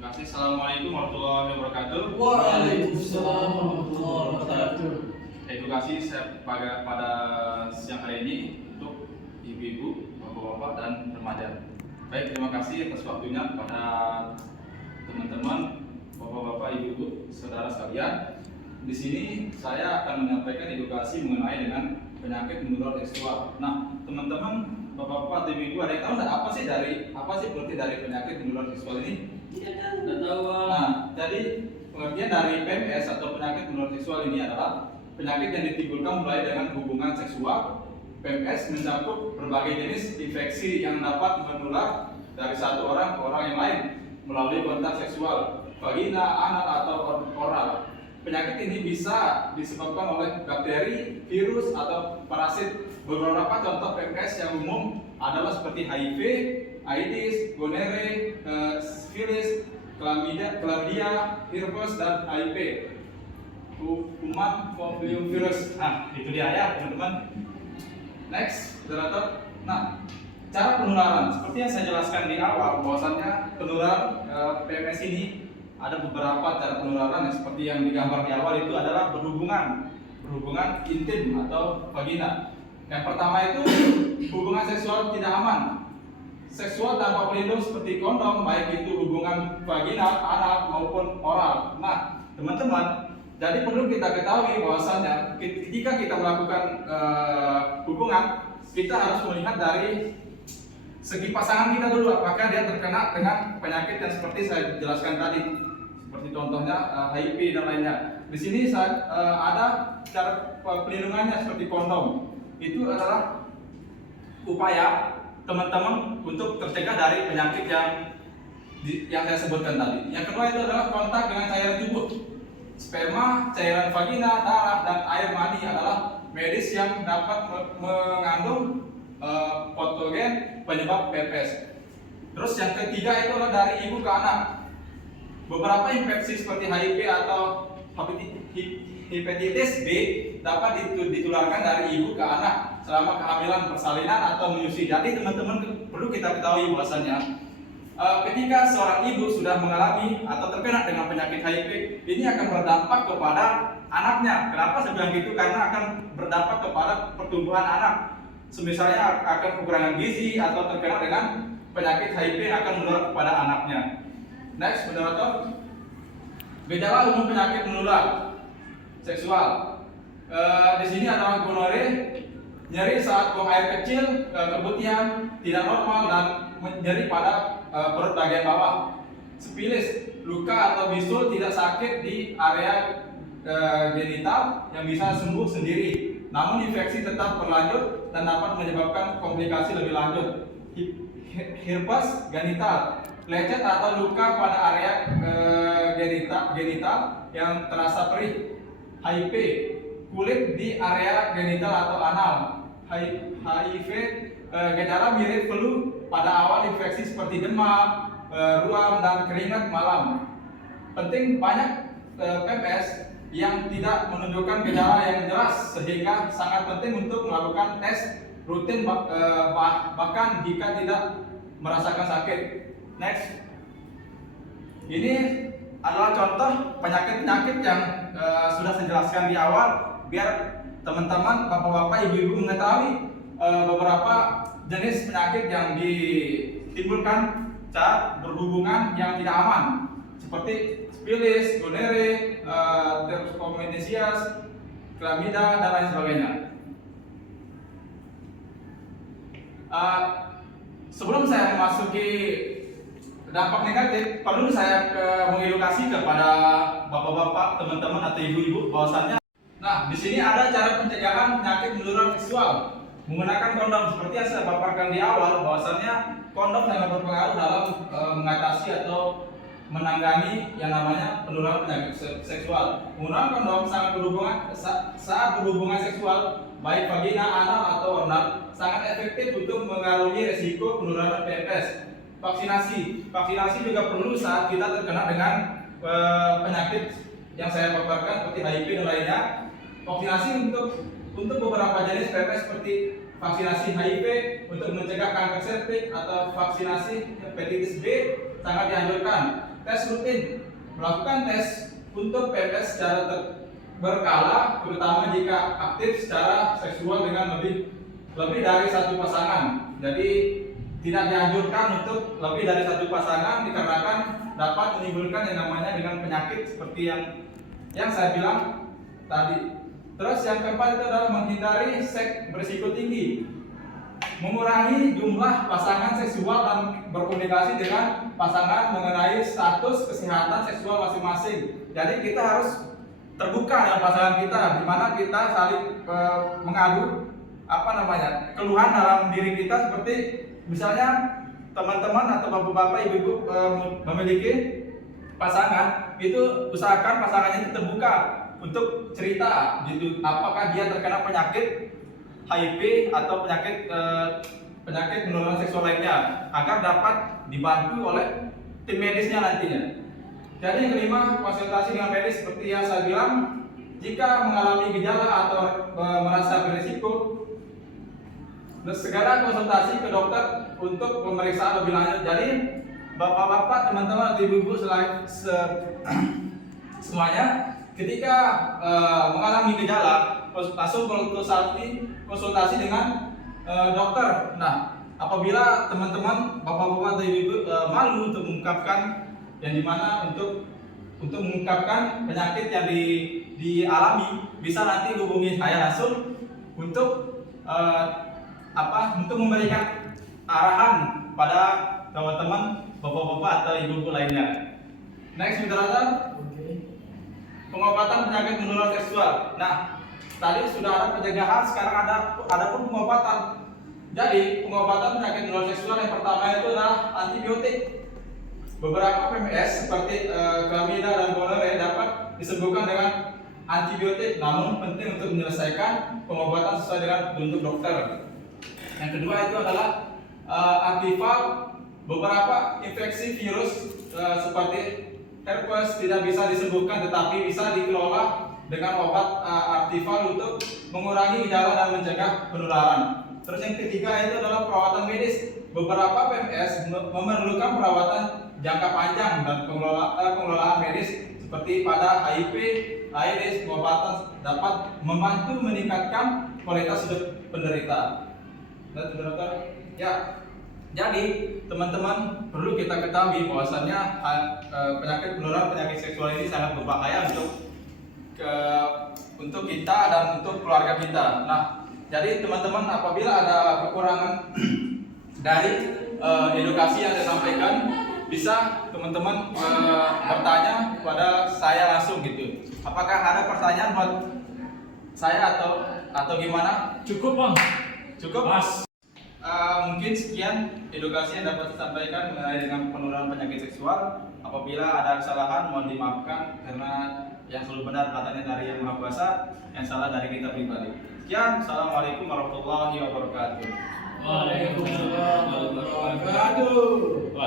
Terima kasih. Assalamualaikum warahmatullahi wabarakatuh. Waalaikumsalam warahmatullahi wabarakatuh. Edukasi saya pada siang hari ini untuk ibu-ibu, bapak-bapak, dan remaja. Baik, terima kasih atas waktunya kepada teman-teman, bapak-bapak, ibu-ibu, saudara sekalian. Di sini saya akan menyampaikan edukasi mengenai dengan penyakit menular seksual. Nah, teman-teman, bapak-bapak, atau ibu-ibu, ada yang tahu nggak apa sih pengertian dari penyakit menular seksual ini? Tidak tahu. Nah, jadi pengertian dari PMS atau penyakit menular seksual ini adalah penyakit yang ditimbulkan mulai dengan hubungan seksual. PMS mencakup berbagai jenis infeksi yang dapat menular dari satu orang ke orang yang lain melalui kontak seksual, vagina, anal, atau oral. Penyakit ini bisa disebabkan oleh bakteri, virus, atau parasit. Beberapa contoh PMS yang umum adalah seperti HIV, AIDS, gonore, sifilis, chlamydia, herpes, dan HIV. Human papillomavirus. Nah, itu dia ya, teman-teman. Next, moderator. Nah, cara penularan seperti yang saya jelaskan di awal, bahwasannya penularan PMS ini ada beberapa cara penularan yang seperti yang digambar di awal itu adalah berhubungan intim atau vagina. Yang pertama itu hubungan seksual tidak aman. Seksual tanpa pelindung seperti kondom, baik itu hubungan vaginal, anal maupun oral. Nah, teman-teman, jadi perlu kita ketahui bahwasannya ketika kita melakukan hubungan, kita harus melihat dari segi pasangan kita dulu, apakah dia terkena dengan penyakit yang seperti saya jelaskan tadi, seperti contohnya HIV dan lainnya. Di sini ada cara pelindungannya seperti kondom. Itu adalah upaya teman-teman untuk tercegah dari penyakit yang saya sebutkan tadi. Yang kedua itu adalah kontak dengan cairan tubuh. Sperma, cairan vagina, darah, dan air mani adalah medis yang dapat mengandung patogen penyebab PMS. Terus yang ketiga itu adalah dari ibu ke anak. Beberapa infeksi seperti HIV atau hepatitis B dapat ditularkan dari ibu ke anak selama kehamilan, persalinan, atau menyusui. Jadi teman-teman perlu kita ketahui bahwasannya ketika seorang ibu sudah mengalami atau terkena dengan penyakit HIV, ini akan berdampak kepada anaknya. Kenapa saya bilang gitu? Karena akan berdampak kepada pertumbuhan anak. Misalnya akan kekurangan gizi atau terkena dengan penyakit HIV yang akan menular kepada anaknya. Next, moderator. Gejala umum penyakit menular seksual. Di sini adalah gonore, nyeri saat buang air kecil, keputihan, tidak normal, dan nyeri pada perut bagian bawah. Sifilis, luka atau bisul tidak sakit di area genital yang bisa sembuh sendiri. Namun infeksi tetap berlanjut dan dapat menyebabkan komplikasi lebih lanjut. Herpes genital, lecet atau luka pada area genital yang terasa perih. HIV, kulit di area genital atau anal. HIV, gejala mirip flu pada awal infeksi seperti demam, ruam, dan keringat malam. Penting banyak PMS yang tidak menunjukkan gejala yang jelas, sehingga sangat penting untuk melakukan tes rutin bahkan jika tidak merasakan sakit. Next, ini adalah contoh penyakit-penyakit yang sudah saya jelaskan di awal, biar teman-teman, bapak-bapak, ibu-ibu mengetahui beberapa jenis penyakit yang ditimbulkan saat berhubungan yang tidak aman, seperti sifilis, gonore, trichomoniasis, chlamydia, dan lain sebagainya. Sebelum saya memasuki dampak negatif, perlu saya mengedukasi kepada bapak-bapak, teman-teman, atau ibu-ibu bahwasannya. Nah, di sini ada cara pencegahan penyakit menular seksual menggunakan kondom. Seperti yang saya paparkan di awal, bahwasannya kondom sangat berpengaruh dalam mengatasi atau menangani yang namanya penularan penyakit seksual. Penggunaan kondom saat berhubungan seksual, baik vagina, anal, atau oral, sangat efektif untuk mengurangi resiko penularan PMS. Vaksinasi juga perlu saat kita terkena dengan penyakit yang saya paparkan seperti HIV dan lainnya. Vaksinasi untuk beberapa jenis PMS seperti vaksinasi HIV untuk mencegah kanker serviks atau vaksinasi hepatitis B sangat dianjurkan. tes rutin, melakukan tes untuk PMS secara berkala, terutama jika aktif secara seksual dengan lebih dari satu pasangan. Jadi tidak dianjurkan untuk lebih dari satu pasangan dikarenakan dapat menimbulkan yang namanya dengan penyakit seperti yang saya bilang tadi. Terus yang keempat itu adalah menghindari seks berisiko tinggi, mengurangi jumlah pasangan seksual dan berkomunikasi dengan pasangan mengenai status kesehatan seksual masing-masing. Jadi kita harus terbuka dengan pasangan kita, di mana kita saling mengadu keluhan dalam diri kita, seperti misalnya teman-teman atau bapak-bapak, ibu-ibu memiliki pasangan, itu usahakan pasangannya itu terbuka untuk cerita gitu, apakah dia terkena penyakit HIV atau penyakit menular seksual lainnya, agar dapat dibantu oleh tim medisnya nantinya. Jadi yang kelima, konsultasi dengan medis seperti yang saya bilang, jika mengalami gejala atau merasa berisiko, segera konsultasi ke dokter untuk pemeriksaan lebih lanjut. Jadi bapak-bapak, teman-teman, atau ibu-ibu semuanya, ketika mengalami gejala, langsung konsultasi dengan dokter. Nah, apabila teman-teman, bapak-bapak atau ibu-ibu malu untuk mengungkapkan yang dimana untuk mengungkapkan penyakit yang dialami, bisa nanti hubungi saya langsung untuk untuk memberikan arahan pada teman-teman, bapak-bapak atau ibu-ibu lainnya. Next, moderator. Pengobatan penyakit menular seksual. Nah, tadi sudah ada pencegahan, sekarang ada pun pengobatan. Jadi, pengobatan penyakit menular seksual yang pertama itu adalah antibiotik. Beberapa PMS seperti klamida dan gonorrea dapat disembuhkan dengan antibiotik, namun penting untuk menyelesaikan pengobatan sesuai dengan petunjuk dokter. Yang kedua itu adalah antiviral. Beberapa infeksi virus seperti herpes tidak bisa disembuhkan, tetapi bisa dikelola dengan obat antiviral untuk mengurangi gejala dan mencegah penularan. Terus yang ketiga itu adalah perawatan medis. Beberapa PMS memerlukan perawatan jangka panjang dan pengelolaan medis seperti pada HIV, AIDS. Pengobatan dapat membantu meningkatkan kualitas hidup penderita. Dan dokter, ya. Jadi teman-teman, perlu kita ketahui bahwasannya penyakit menular, penyakit seksual ini sangat berbahaya untuk kita dan untuk keluarga kita. Nah, jadi teman-teman, apabila ada kekurangan dari edukasi yang saya sampaikan, bisa teman-teman bertanya kepada saya langsung gitu. Apakah ada pertanyaan buat saya atau gimana? Cukup, Bang. Cukup, Mas. Mungkin sekian edukasi yang dapat saya sampaikan mengenai dengan penularan penyakit seksual. Apabila ada kesalahan, mohon dimaafkan, karena yang selalu benar katanya dari Yang Maha Kuasa, yang salah dari kita pribadi. Sekian, assalamualaikum warahmatullahi wabarakatuh. Waalaikumsalam warahmatullahi wabarakatuh.